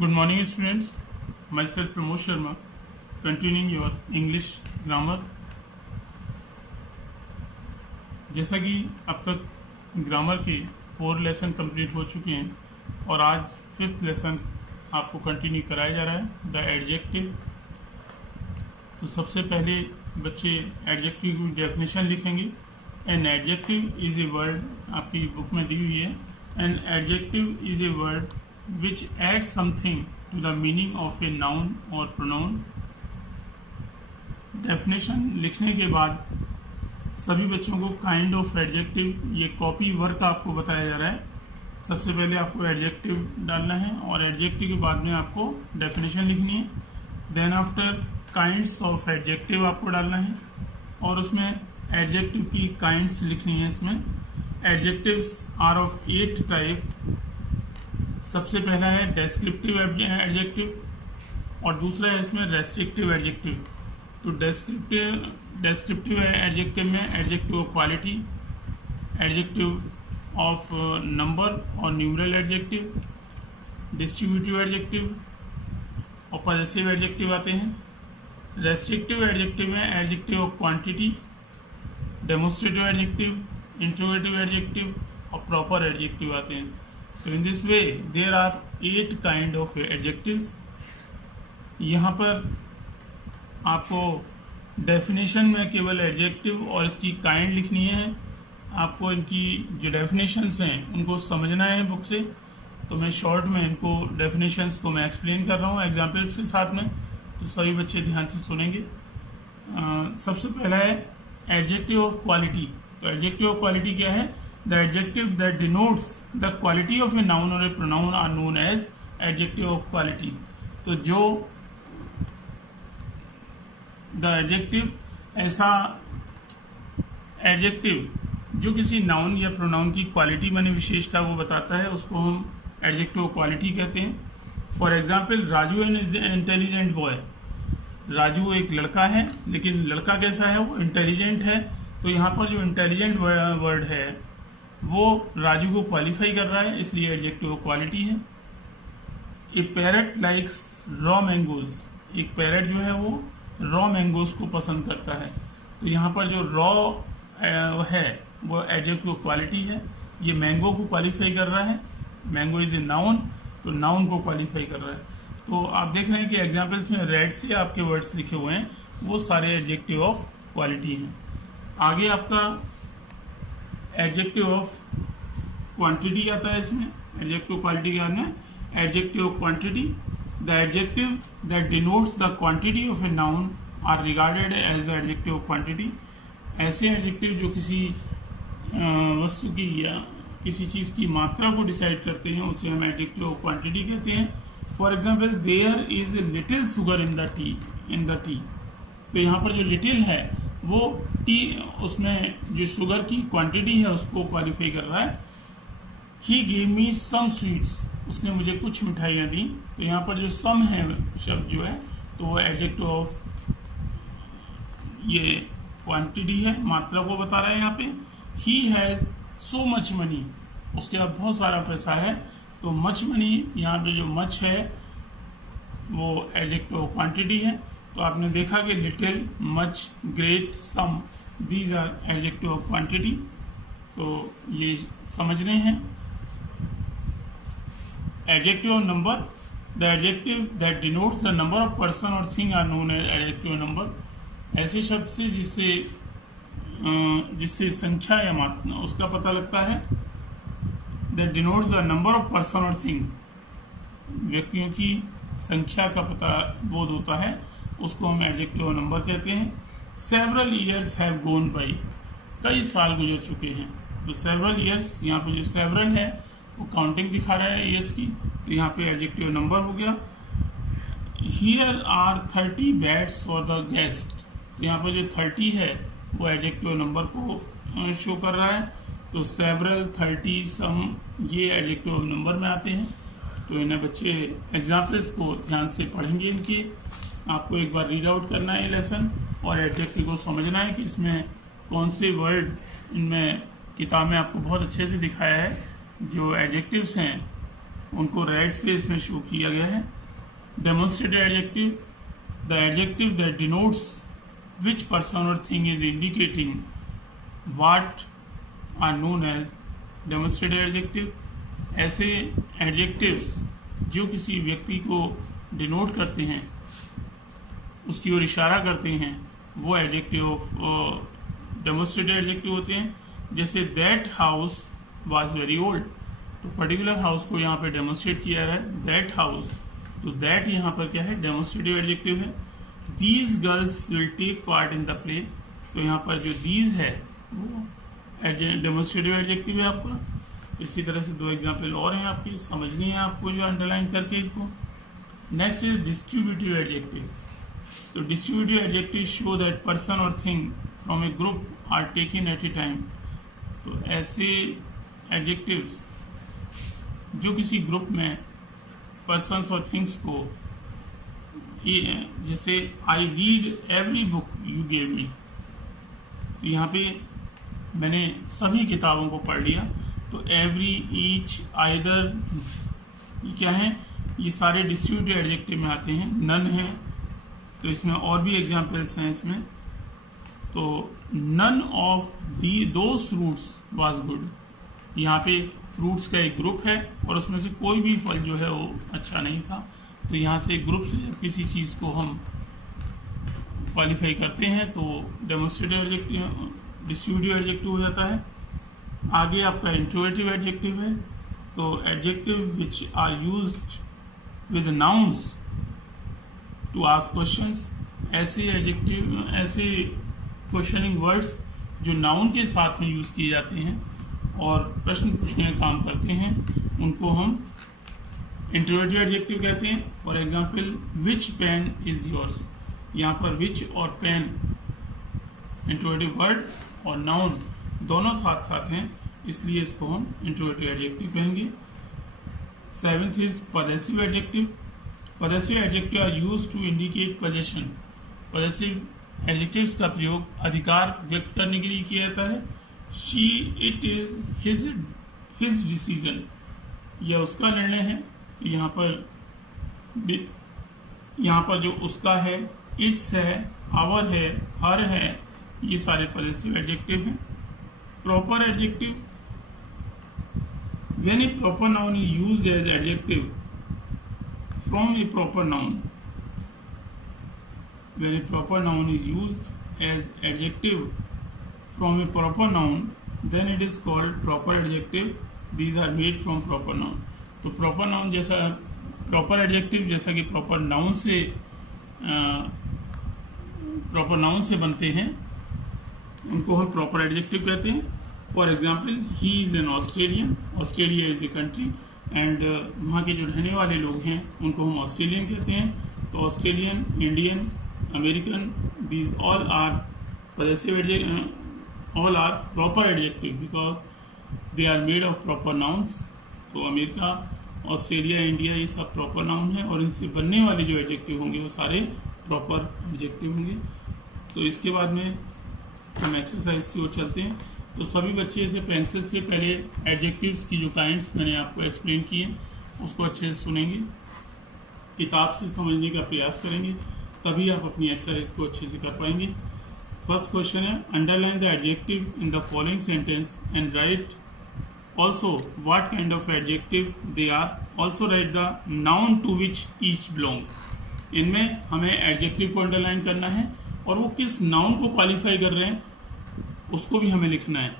Good morning, students. Myself Pramod Sharma, continuing your English grammar. जैसा कि अब तक ग्रामर के 4 लेसन कंप्लीट हो चुके हैं और आज 5th लेसन आपको कंटिन्यू कराया जा रहा है, द एडजेक्टिव। तो सबसे पहले बच्चे एडजेक्टिव की डेफिनेशन लिखेंगे। An adjective is a word, आपकी बुक में दी हुई है। An adjective is a word which adds something to the meaning of a noun or pronoun। Definition लिखने के बाद सभी बच्चों को काइंड ऑफ एडजेक्टिव, ये कॉपी वर्क आपको बताया जा रहा है। सबसे पहले आपको एडजेक्टिव डालना है और एडजेक्टिव के बाद में आपको डेफिनेशन लिखनी है। Then after kinds of adjective आपको डालना है और उसमें एडजेक्टिव की काइंड्स लिखनी है। इसमें एडजेक्टिव्स आर ऑफ 8 टाइप। सबसे पहला है डेस्क्रिप्टिव एडजेक्टिव और दूसरा है इसमें रेस्ट्रिक्टिव एडजेक्टिव। तो डेस्क्रिप्टिव एडजेक्टिव में adjective of quality, adjective of number और न्यूमरल एडजेक्टिव, डिस्ट्रीब्यूटिव एडजेक्टिव और पॉजेसिव एडजेक्टिव आते हैं। रेस्ट्रिक्टिव एडजेक्टिव में adjective of quantity, demonstrative adjective, interrogative adjective और प्रॉपर एडजेक्टिव आते हैं। तो in this way there are 8 kind of adjectives. यहाँ पर आपको डेफिनेशन में केवल एडजेक्टिव और इसकी काइंड लिखनी है। आपको इनकी जो डेफिनेशंस हैं उनको समझना है बुक से। तो मैं शॉर्ट में इनको डेफिनेशंस को मैं एक्सप्लेन कर रहा हूँ एग्जाम्पल्स के साथ में, तो सभी बच्चे ध्यान से सुनेंगे। सबसे पहला है एडजेक्टिव ऑफ क्वालिटी। तो एडजेक्टिव ऑफ क्वालिटी क्या है? The adjective that denotes the quality of a noun or a pronoun are known as adjective of quality। तो जो the adjective, ऐसा adjective जो किसी नाउन या प्रोनाउन की क्वालिटी माने विशेषता को बताता है, उसको हम एडजेक्टिव ऑफ क्वालिटी कहते हैं। For example, Raju is intelligent boy. Raju एक लड़का है, लेकिन लड़का कैसा है? वो इंटेलिजेंट है। तो यहाँ पर जो इंटेलिजेंट वर्ड है वो राजू को क्वालिफाई कर रहा है, इसलिए एडजेक्टिव ऑफ क्वालिटी है। ए पैरट लाइक्स रॉ मैंगोज। एक पैरट जो है वो रॉ मैंगोज को पसंद करता है। तो यहाँ पर जो रॉ है वो एडजेक्टिव ऑफ क्वालिटी है। ये मैंगो को क्वालिफाई कर रहा है। मैंगो इज ए नाउन, तो नाउन को क्वालिफाई कर रहा है। तो आप देख रहे हैं कि एग्जाम्पल्स में रेड से आपके वर्ड्स लिखे हुए हैं, वो सारे एडजेक्टिव ऑफ क्वालिटी हैं। आगे आपका एडजेक्टिव ऑफ क्वांटिटी आता है। इसमें एडजेक्टिव क्वालिटी क्या है? Adjective of quantity, the adjective that denotes the quantity of a noun are regarded as the adjective of quantity. ऐसे एडजेक्टिव जो किसी वस्तु की या किसी चीज की मात्रा को डिसाइड करते हैं, उसे हम एडजेक्टिव ऑफ क्वांटिटी कहते हैं। For example, there is little sugar in the tea. तो यहाँ पर जो लिटिल है वो टी, उसमें जो शुगर की क्वांटिटी है उसको क्वालिफाई कर रहा है। He gave me some sweets. उसने मुझे कुछ मिठाइयाँ दी। तो यहाँ पर जो सम है शब्द जो है, तो वो एडजेक्टिव ऑफ ये क्वांटिटी है, मात्रा को बता रहा है। यहाँ पे he has so much money. उसके बाद बहुत सारा पैसा है, तो मच मनी, यहाँ पे जो मच है वो एडजेक्टिव ऑफ क्वांटिटी है। तो आपने देखा कि little, much, great, some, these are adjective of quantity. तो ये समझ रहे हैं। Adjective of number, the adjective that denotes the number of person और thing are known as adjective number. ऐसे शब्द से जिससे संख्या या मात्रा उसका पता लगता है। That denotes the number of person और थिंग, व्यक्तियों की संख्या का पता बोध होता है, उसको हम एडजेक्टिव ऑफ नंबर कहते हैं। Several years have gone by. कई साल गुजर चुके हैं। तो सेवरल ईयर्स, यहाँ पे जो सेवरल है वो काउंटिंग दिखा रहा है ईयर्स की, तो यहाँ पे एडजेक्टिव नंबर हो गया। Here are 30 bats for the guest. तो यहाँ पे जो 30 है वो एडजेक्टिव नंबर को शो कर रहा है। तो सेवरल, 30, सम, ये एडजेक्टिव नंबर में आते हैं। तो इन्हें बच्चे एग्जाम्पल्स को ध्यान से पढ़ेंगे। इनकी आपको एक बार रीड आउट करना है लेसन और एडजेक्टिव को समझना है कि इसमें कौन से वर्ड, इनमें किताब में आपको बहुत अच्छे से दिखाया है जो एडजेक्टिव्स हैं उनको रेड से इसमें शो किया गया है। Demonstrative adjective, the adjective that denotes which person और thing is indicating what are known as demonstrative adjective. ऐसे एडजेक्टिव्स जो किसी व्यक्ति को डिनोट करते हैं, उसकी ओर इशारा करते हैं, वो एडजेक्टिव डेमोन्स्ट्रेटिव एडजेक्टिव होते हैं। जैसे that house was very old, तो पर्टिकुलर हाउस को यहाँ पे डेमोन्स्ट्रेट किया रहा है, दैट हाउस। तो दैट यहाँ पर क्या है, डेमोन्स्ट्रेटिव एडजेक्टिव है। These girls will take part in the play, तो यहाँ पर जो दीज है वो डेमोन्स्ट्रेटिव एडजेक्टिव है आपका। इसी तरह से 2 एग्जाम्पल और हैं आपकी, समझनी है आपको जो अंडरलाइन करके इनको। Next is distributive adjective. तो distributive adjective show that person और thing from a group are taken at a time. तो ऐसे एडजेक्टिव्स जो किसी ग्रुप में पर्सन्स और थिंग्स को, ये जैसे I read every book you gave me, तो यहाँ पे मैंने सभी किताबों को पढ़ लिया। तो एवरी, ईच, आइदर, ये क्या है, ये सारे डिस्ट्रीब्यूटिव एडजेक्टिव में आते हैं। नन है, तो इसमें और भी एग्जांपल्स हैं इसमें। तो none of those fruits was good, यहाँ पे फ्रूट्स का एक ग्रुप है और उसमें से कोई भी फल जो है वो अच्छा नहीं था। तो यहाँ से ग्रुप से जब किसी चीज को हम क्वालिफाई करते हैं तो डेमोन्स्ट्रेटिव एडजेक्टिव, डिस्ट्रीब्यूटिव एडजेक्टिव हो जाता है। आगे आपका इंट्रोगेटिव एडजेक्टिव है। तो adjective which are used with nouns to ask questions, ऐसे एडजेक्टिव, ऐसे क्वेश्चनिंग वर्ड्स जो नाउन के साथ में यूज किए जाते हैं और प्रश्न पूछने का काम करते हैं, उनको हम इंट्रोगेटिव एडजेक्टिव कहते हैं। For example, which pen is yours, यहाँ पर विच और पेन इंट्रोगेटिव वर्ड और नाउन दोनों साथ साथ हैं, इसलिए इसको हम इंट्रोगेटिव एडजेक्टिव कहेंगे। 7th is possessive adjective. Possessive adjective are used to indicate possession. Possessive adjectives का प्रयोग अधिकार व्यक्त करने के लिए किया जाता है। She, it is, his decision, यह उसका निर्णय है। यहाँ पर जो उसका है, इट्स है, आवर है, हर है, ये सारे पजेसिव एडजेक्टिव हैं। Proper adjective, when a proper noun is used as adjective from a proper noun, when a proper noun is used as adjective from a proper noun, then it is called proper adjective. These are made from proper noun. तो proper noun जैसा, proper adjective जैसा कि proper noun से बनते हैं, उनको हम proper adjective कहते हैं। For example, he is an Australian, Australia is a country, and वहाँ के जो रहने वाले लोग हैं उनको हम ऑस्ट्रेलियन कहते हैं। तो Australian, Indian, American, these all are possessive adjective, all are proper adjective because they are made of proper nouns. तो अमेरिका, ऑस्ट्रेलिया, इंडिया, ये सब प्रॉपर नाउन है और इनसे बनने वाले जो एडजेक्टिव होंगे वो सारे प्रॉपर एडजेक्टिव होंगे। तो इसके बाद में हम एक्सरसाइज की ओर चलते हैं। तो सभी बच्चे इसे पेंसिल से पहले एडजेक्टिव्स की जो काइंड्स मैंने आपको एक्सप्लेन किए उसको अच्छे से सुनेंगे, किताब से समझने का प्रयास करेंगे, तभी आप अपनी एक्सरसाइज को अच्छे से कर पाएंगे। फर्स्ट क्वेश्चन है, underline the adjective in the following sentence and right also what kind of adjective they are, also write the noun to which each belong। इनमें हमें एडजेक्टिव को अंडरलाइन करना है और वो किस नाउन को क्वालिफाई कर रहे हैं उसको भी हमें लिखना है।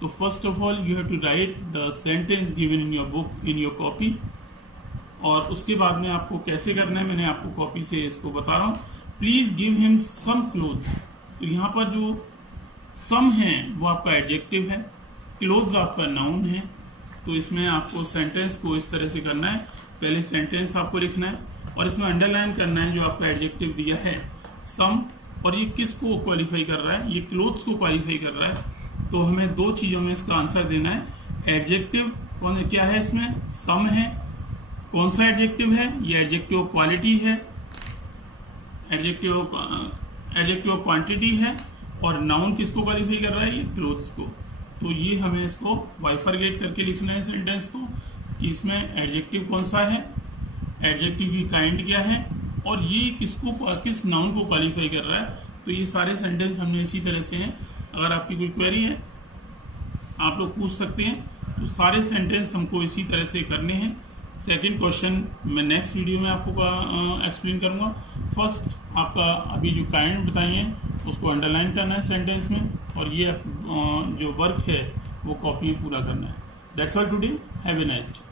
तो first of all you have to write the sentence given in your book, in your copy, और उसके बाद में आपको कैसे करना है मैंने आपको कॉपी से इसको बता रहा हूँ। Please give him some clothes. तो यहाँ पर जो सम है वो आपका एडजेक्टिव है, क्लोथ्स आपका नाउन है। तो इसमें आपको सेंटेंस को इस तरह से करना है, पहले सेंटेंस आपको लिखना है और इसमें अंडरलाइन करना है जो आपका एडजेक्टिव दिया है सम, और ये किसको क्वालिफाई कर रहा है, ये क्लोथ्स को क्वालिफाई कर रहा है। तो हमें दो चीजों में इसका आंसर देना है। एडजेक्टिव कौन क्या है, इसमें सम है, कौन सा एडजेक्टिव है, ये एडजेक्टिव क्वालिटी है, एडजेक्टिव क्वांटिटी है, और नाउन किसको क्वालिफाई कर रहा है, ये क्लोथ्स को। तो ये हमें इसको बाइफरगेट करके लिखना है सेंटेंस को। कि इसमें एडजेक्टिव कौन सा है, एडजेक्टिव की काइंड क्या है, और ये किस नाउन को क्वालिफाई कर रहा है। तो ये सारे सेंटेंस हमने इसी तरह से हैं। अगर आपकी कोई क्वेरी है आप लोग पूछ सकते हैं। तो सारे सेंटेंस हमको इसी तरह से करने हैं। सेकंड क्वेश्चन मैं नेक्स्ट वीडियो में आपको एक्सप्लेन करूंगा। फर्स्ट आपका अभी जो काइंड बताई है उसको अंडरलाइन करना है सेंटेंस में, और ये जो वर्क है वो कॉपी में पूरा करना है। That's all today, have a nice day.